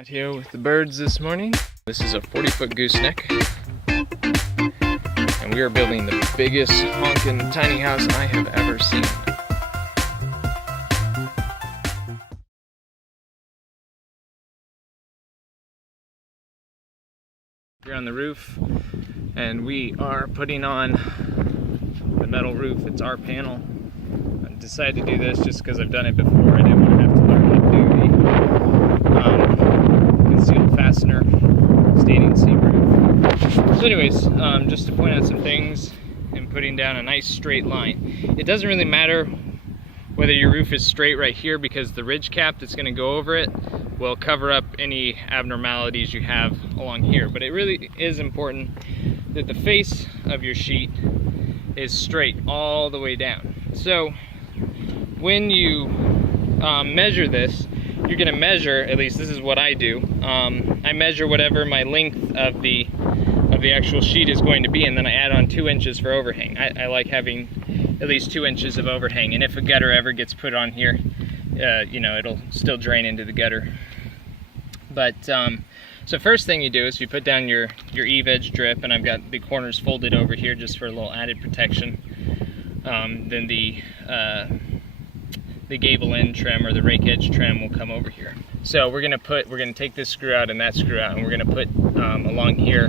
Out here with the birds this morning. This is a 40-foot gooseneck, and we are building the biggest honkin' tiny house I have ever seen. We're on the roof, and we are putting on the metal roof. It's our panel. I decided to do this just because I've done it before. I didn't want to have to learn how to do the concealed fastener standing seam roof. So anyways, just to point out some things and putting down a nice straight line. It doesn't really matter whether your roof is straight right here, because the ridge cap that's going to go over it will cover up any abnormalities you have along here. But it really is important that the face of your sheet is straight all the way down. So when you measure this, you're going to measure, at least this is what I do, I measure whatever my length of the actual sheet is going to be, and then I add on 2 inches for overhang. I like having at least 2 inches of overhang, and if a gutter ever gets put on here, you know, it'll still drain into the gutter. But so first thing you do is you put down your eve edge drip, and I've got the corners folded over here just for a little added protection. Then the gable end trim or the rake edge trim will come over here. So we're gonna take this screw out and that screw out, and we're gonna put along here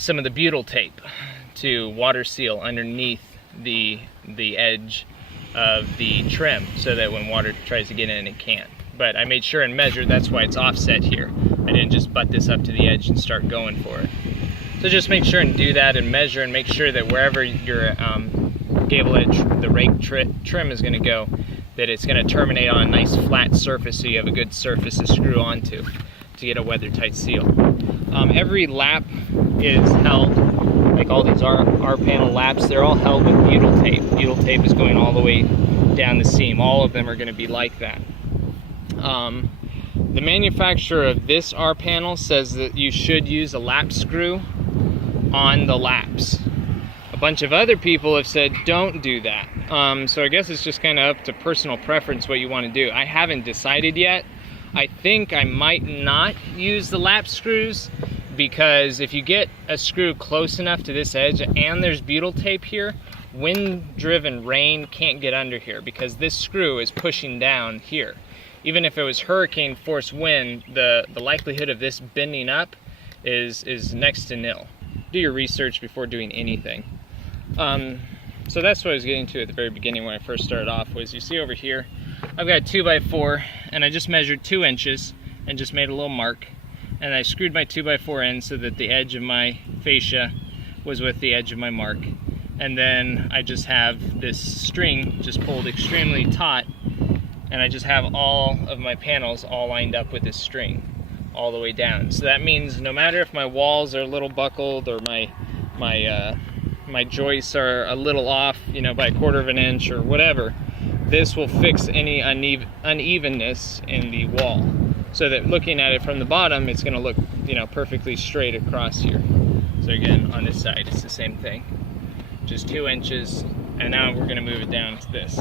some of the butyl tape to water seal underneath the edge of the trim, so that when water tries to get in, it can't. But I made sure and measured, that's why it's offset here. I didn't just butt this up to the edge and start going for it. So just make sure and do that and measure, and make sure that wherever your gable edge, the rake trim is going to go, that it's going to terminate on a nice flat surface, so you have a good surface to screw onto to get a weather tight seal. Every lap is held, like all these R panel laps, they're all held with butyl tape. Butyl tape is going all the way down the seam. All of them are going to be like that. The manufacturer of this R panel says that you should use a lap screw on the laps. A bunch of other people have said don't do that. So I guess it's just kind of up to personal preference what you want to do. I haven't decided yet. I think I might not use the lap screws, because if you get a screw close enough to this edge and there's butyl tape here, wind-driven rain can't get under here, because this screw is pushing down here. Even if it was hurricane force wind, the likelihood of this bending up is next to nil. Do your research before doing anything. So that's what I was getting to at the very beginning when I first started off, was you see over here, I've got a 2x4, and I just measured 2 inches and just made a little mark. And I screwed my 2x4 in so that the edge of my fascia was with the edge of my mark. And then I just have this string just pulled extremely taut, and I just have all of my panels all lined up with this string all the way down. So that means no matter if my walls are a little buckled, or my joists are a little off, you know, by 1/4 of an inch or whatever, this will fix any unevenness in the wall, so that looking at it from the bottom, it's going to look, you know, perfectly straight across here. So again, on this side, it's the same thing, just 2 inches, and now we're going to move it down to this.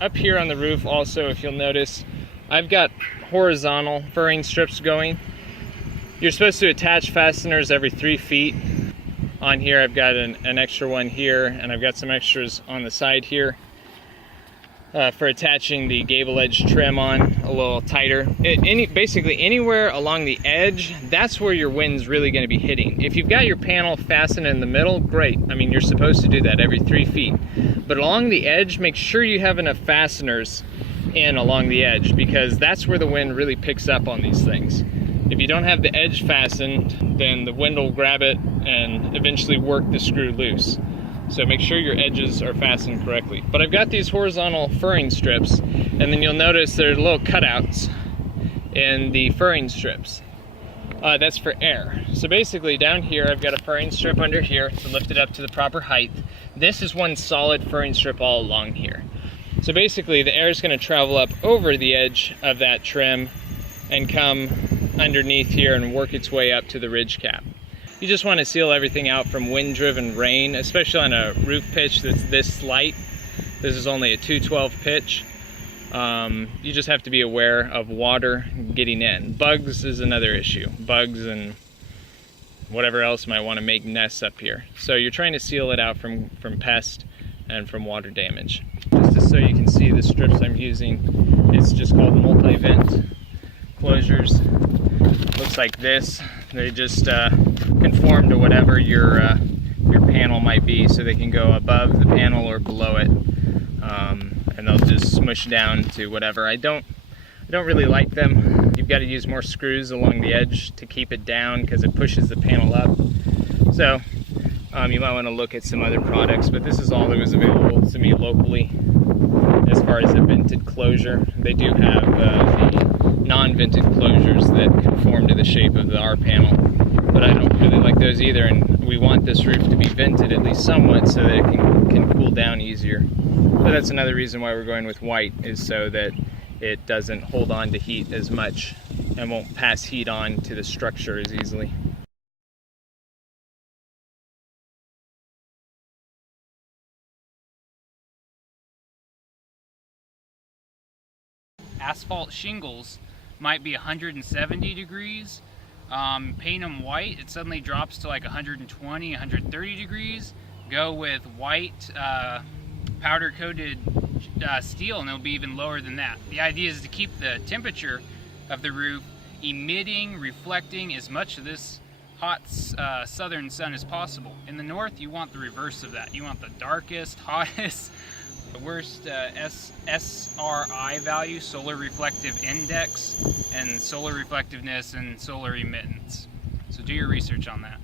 Up here on the roof also, if you'll notice, I've got horizontal furring strips going. You're supposed to attach fasteners every 3 feet. On here I've got an extra one here, and I've got some extras on the side here for attaching the gable edge trim on a little tighter. Basically anywhere along the edge, that's where your wind's really going to be hitting. If you've got your panel fastened in the middle, great. I mean, you're supposed to do that every 3 feet. But along the edge, make sure you have enough fasteners in along the edge, because that's where the wind really picks up on these things. If you don't have the edge fastened, then the wind will grab it and eventually work the screw loose. So make sure your edges are fastened correctly. But I've got these horizontal furring strips, and then you'll notice there's little cutouts in the furring strips. That's for air. So basically down here I've got a furring strip under here to lift it up to the proper height. This is one solid furring strip all along here. So basically the air is going to travel up over the edge of that trim and come underneath here and work its way up to the ridge cap. You just want to seal everything out from wind-driven rain, especially on a roof pitch that's this slight. This is only a 212 pitch. You just have to be aware of water getting in. Bugs is another issue. Bugs and whatever else might want to make nests up here. So you're trying to seal it out from pest and from water damage. Just so you can see the strips I'm using, it's just called multi-vent closures. Looks like this. They just conform to whatever your panel might be, so they can go above the panel or below it, and they'll just smush down to whatever. I don't really like them. You've got to use more screws along the edge to keep it down because it pushes the panel up. So you might want to look at some other products, but this is all that was available to me locally as far as a vented closure. They do have the non-vented closures that conform to the shape of the R panel, but I don't really like those either, and we want this roof to be vented at least somewhat so that it can cool down easier. So that's another reason why we're going with white, is so that it doesn't hold on to heat as much and won't pass heat on to the structure as easily. Asphalt shingles might be 170 degrees. Paint them white, it suddenly drops to like 120, 130 degrees. Go with white powder coated steel and it'll be even lower than that. The idea is to keep the temperature of the roof emitting, reflecting as much of this hot southern sun as possible. In the north, you want the reverse of that. You want the darkest, hottest, the worst SRI value, solar reflective index, and solar reflectiveness and solar emittance. So do your research on that.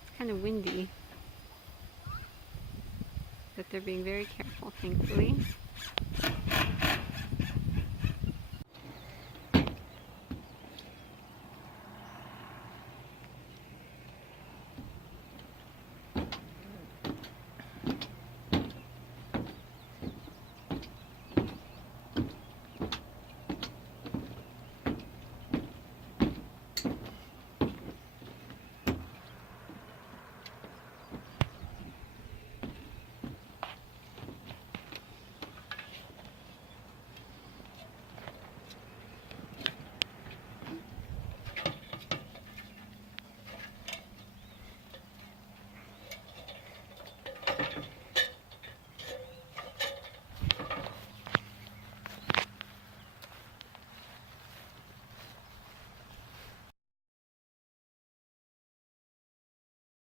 It's kind of windy, but they're being very careful, thankfully.